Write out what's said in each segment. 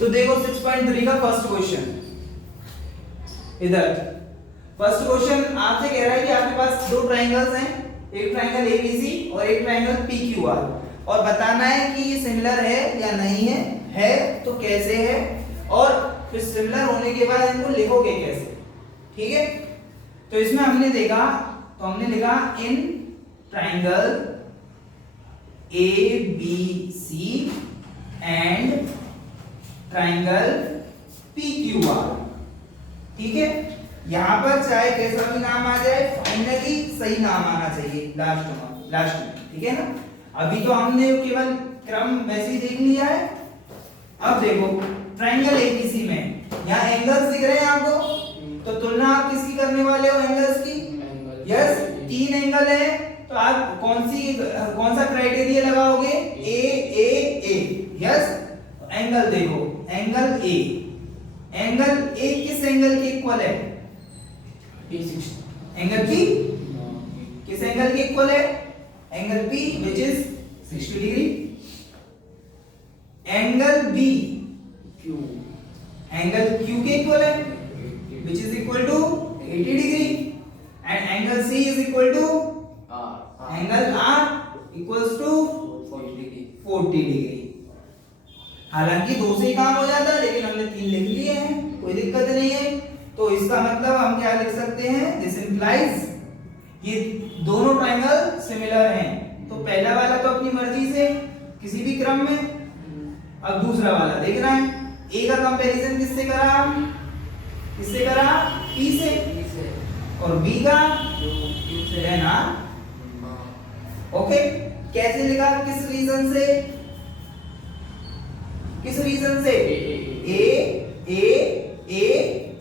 तो देखो 6.3 का फर्स्ट क्वेश्चन, इधर फर्स्ट क्वेश्चन आपसे कह रहा है कि आपके पास दो ट्राइंगल्स हैं, एक ट्राइंगल एबीसी और एक ट्राइंगल पीक्यूआर, और बताना है कि ये सिमिलर है या नहीं है तो कैसे है, और फिर सिमिलर होने के बाद इनको लिखोगे कैसे, ठीक है। तो इसमें हमने देखा, तो हमने लिखा in triangle ABC and triangle PQR, ठीक है। यहां पर चाहे कैसा भी नाम आ जाए, फाइनली सही नाम आना चाहिए लास्ट में, ठीक है ना। अभी तो हमने केवल क्रम वैसे ही देख लिया है। अब देखो ट्राइंगल ABC में यहाँ एंगल्स दिख रहे हैं आपको, तो तुलना आप किसकी करने वाले हो, एंगल्स की। यस, तीन एंगल है, तो आप कौन सा क्राइटेरिया लगाओगे, ए। यस, एंगल देखो, एंगल ए किस एंगल के इक्वल है, एंगल P किस एंगल के इक्वल है, angle P which is 60 degree. Angle B angle Q के इक्वल है which is equal to 80 degree, and angle C is equal to angle R equals to 40 degree. हालांकि दो से ही काम हो जाता है, लेकिन हमने तीन लिख लिए हैं, कोई दिक्कत नहीं है। तो इसका मतलब हम क्या लिख सकते हैं, दिस इंप्लाइज ये दोनों ट्राइंगल सिमिलर हैं। तो पहला वाला तो अपनी मर्जी से किसी भी क्रम में, अब दूसरा वाला देखना है। ए का कंपैरिजन किससे करा, पी से, और बी का है ना। ओके, कैसे लिखा, किस रीजन से ए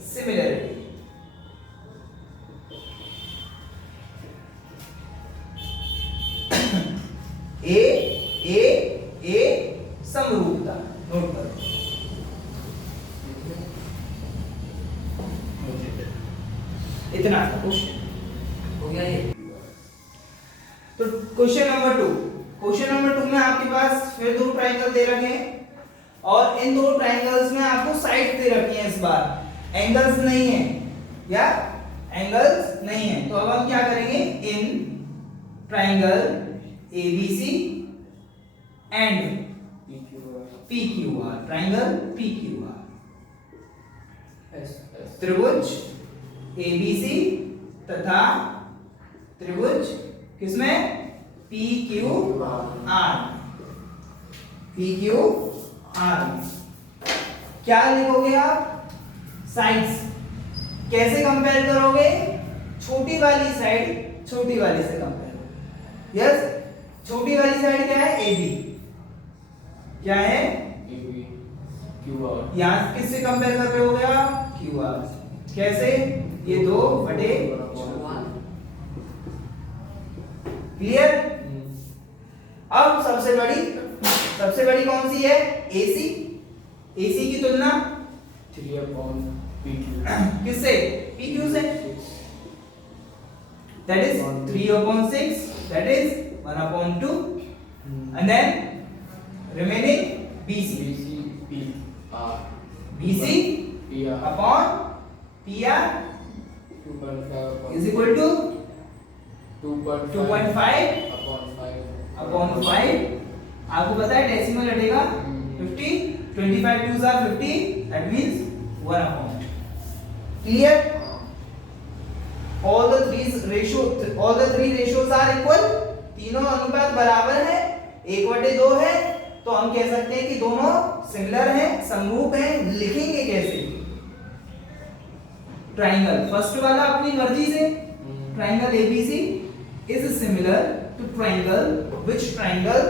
सिमिलरिटी। ए समरूपता, नोट करो। इतना था क्वेश्चन, हो गया ये। तो क्वेश्चन नंबर टू में आपके पास फिर दो ट्राइंगल दे रखे हैं, और इन दो ट्राइंगल्स में आपको साइड दे रखी है, इस बार एंगल्स नहीं है, या एंगल्स नहीं है। तो अब हम क्या करेंगे, in triangle ABC and PQR, triangle PQR, त्रिभुज ABC तथा त्रिभुज किसमें, PQR में क्या लिखोगे आप, साइड्स कैसे कंपेयर करोगे, छोटी वाली साइड छोटी वाली से कंपेयर करोगे। यस, छोटी वाली साइड क्या है, AB, क्या है, QR। यहां किससे कंपेयर कर रहे होगे आप, QR। कैसे, ये 2/4, क्लियर। अब सबसे बड़ी कौन सी है, AC की तुलना 3/PQ किससे, PQ से, that is 3/6, that is 1/2, and then remaining BC upon PR is equal to 2.5 upon 5। आपको पता है डेसिमल हटेगा 50, 25 2s are 50, that means 1/. Clear? All the three ratios are equal, तीनों अनुपात बराबर है, 1/2 है, तो हम कह सकते हैं कि दोनों सिमिलर हैं, समरूप हैं। लिखेंगे कैसे, ट्राइंगल फर्स्ट वाला अपनी मर्जी से, triangle ABC is similar to triangle, which triangle,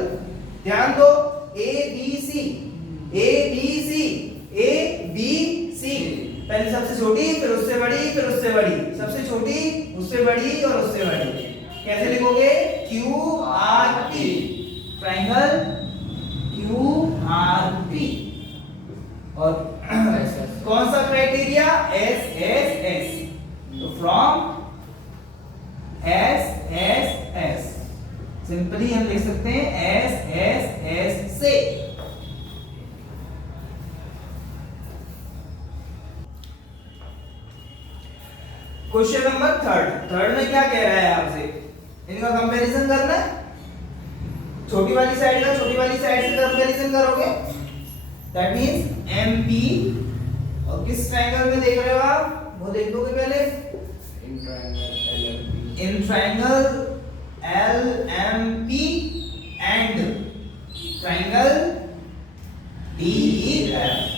ध्यान दो, ABC पहले सबसे छोटी, फिर उससे बड़ी, फिर उससे बड़ी, सबसे छोटी, उससे बड़ी और उससे बड़ी। कैसे लिखोगे, QRP, ट्राइंगल QRP। और कौन सा क्राइटेरिया, SSS, तो फ्रॉम SSS सिंपली हम लिख सकते हैं SSS से। क्वेश्चन नंबर थर्ड में क्या कह रहा है आपसे, इनका कंपैरिजन करना है। छोटी वाली साइड का छोटी वाली साइड से कंपैरिजन करोगे, दैट मींस MP, और किस ट्रायंगल में देख रहे हो आप वो देख लोगे पहले, in triangle LMP and triangle DEF।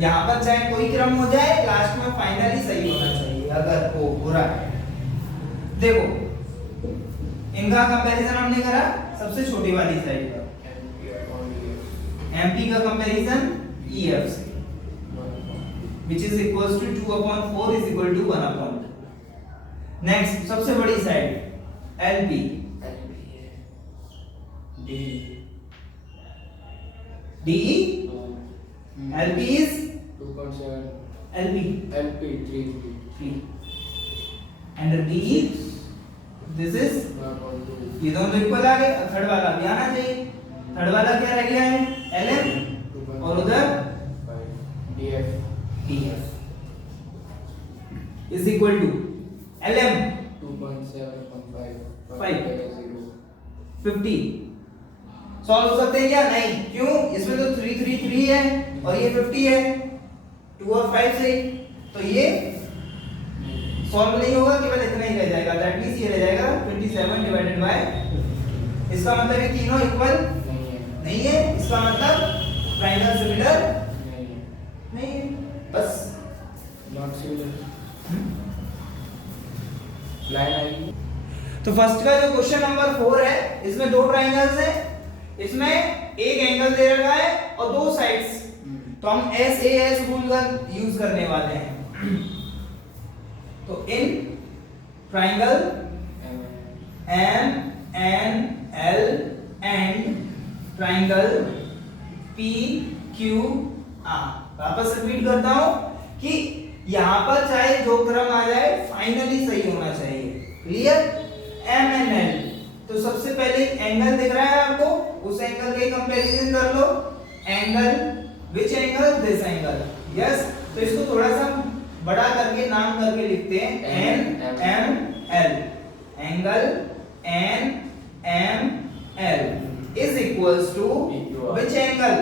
यहां पर चाहे कोई क्रम हो जाए, लास्ट में फाइनली सही होना चाहिए अगर हो रहा है। देखो इनका कंपैरिजन हमने करा सबसे छोटी वाली साइड का, MP का कंपैरिजन EF से, which is equals to 2/4 is equal to 1/2। Next सबसे बड़ी side LP, DE, LP is 2.7, LP 3 and DE this is 1.2, ये दोनों इक्वल आ गए। अब थर्ड वाला भी आना चाहिए। थर्ड वाला क्या रह गया है, LM, और उधर DF is equal to LM 2.7.5 50। Solve हो सकते हैं क्या, नहीं, क्यों, इसमें तो 3 3 3 है और ये 50 है, 2 और 5 से, तो ये सॉल्व नहीं होगा, केवल इतना ही रह जाएगा, दैट मींस ये रह जाएगा 27 डिवाइडेड बाय, इसका मतलब ये तीनों इक्वल नहीं है, इसका मतलब ट्रायंगल सिमिलर नहीं है, बस नॉट सिमिलर लाइन आएगी। तो फर्स्ट का जो क्वेश्चन नंबर 4 है, इसमें दो ट्रायंगल्स हैं, इसमें एक एंगल दे रखा है और दो साइड्स, तो हम SAS रूल का यूज करने वाले हैं। तो in triangle MNL and triangle PQR, वापस रिपीट करता हूं कि यहां पर चाहे जो क्रम आ जाए फाइनली सही होना चाहिए, क्लियर। MNL, तो सबसे पहले एंगल दिख रहा है आपको, उस एंगल का कंपैरिजन कर लो, angle which angle, this angle, yes. तो इसको थोड़ा सा बड़ा करके नाम करके लिखते हैं NML, angle NML is equals to which angle,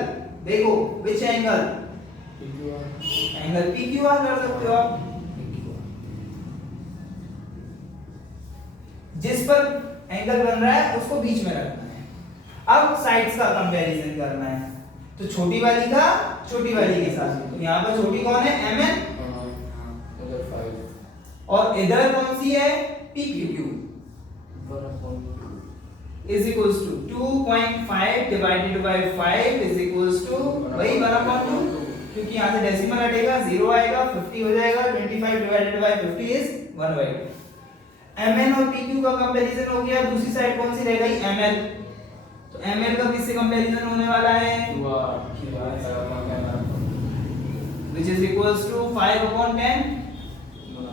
देखो विच एंगल, एंगल PQR कर सकते हो आप, जिस पर एंगल बन रहा है उसको बीच में रखना है। अब साइड्स का कंपैरिजन करना है, तो छोटी वाली का छोटी वाली के साथ, तो यहाँ पर छोटी कौन है, MN, और इधर कौन सी है, PQ, is equals to 2.5 divided by 5 is equals to वही 1/2, क्योंकि यहाँ से डेसिमल हटेगा 0 आएगा, 50 हो जाएगा, 25 divided by 50 is 1/2। MN और PQ का कंपैरिजन हो गया, दूसरी साइड कौन सी रह गई, ML, तो ML का किससे कंपैरिजन होने वाला है, which is equals to 5/10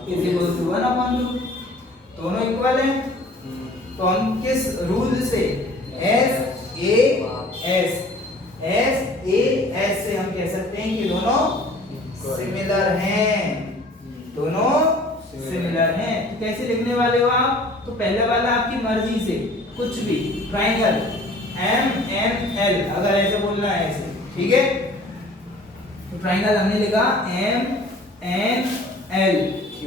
is equals to 1/2, दोनों इक्वल हैं। तो हम किस रूल से, SAS से हम कह सकते हैं कि दोनों सिमिलर हैं, दोनों सिमिलर हैं। तो कैसे लिखने वाले हो आप, तो पहले वाला आपकी मर्जी से कुछ भी, ट्रायंगल MNL, अगर ऐसे बोलना है ऐसे, ठीक है, तो ट्रायंगल हमने लिखा MNL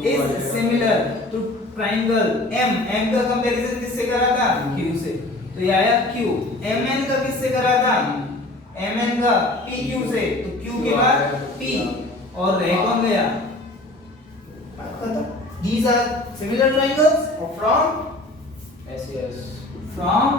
is similar to triangle M का कंपैरिजन किससे करा था, Q से, तो ये आया Q। MN का किससे करा था, MN का PQ से, तो Q के बाद P, और रह कौन गया, these are similar triangles from SAS from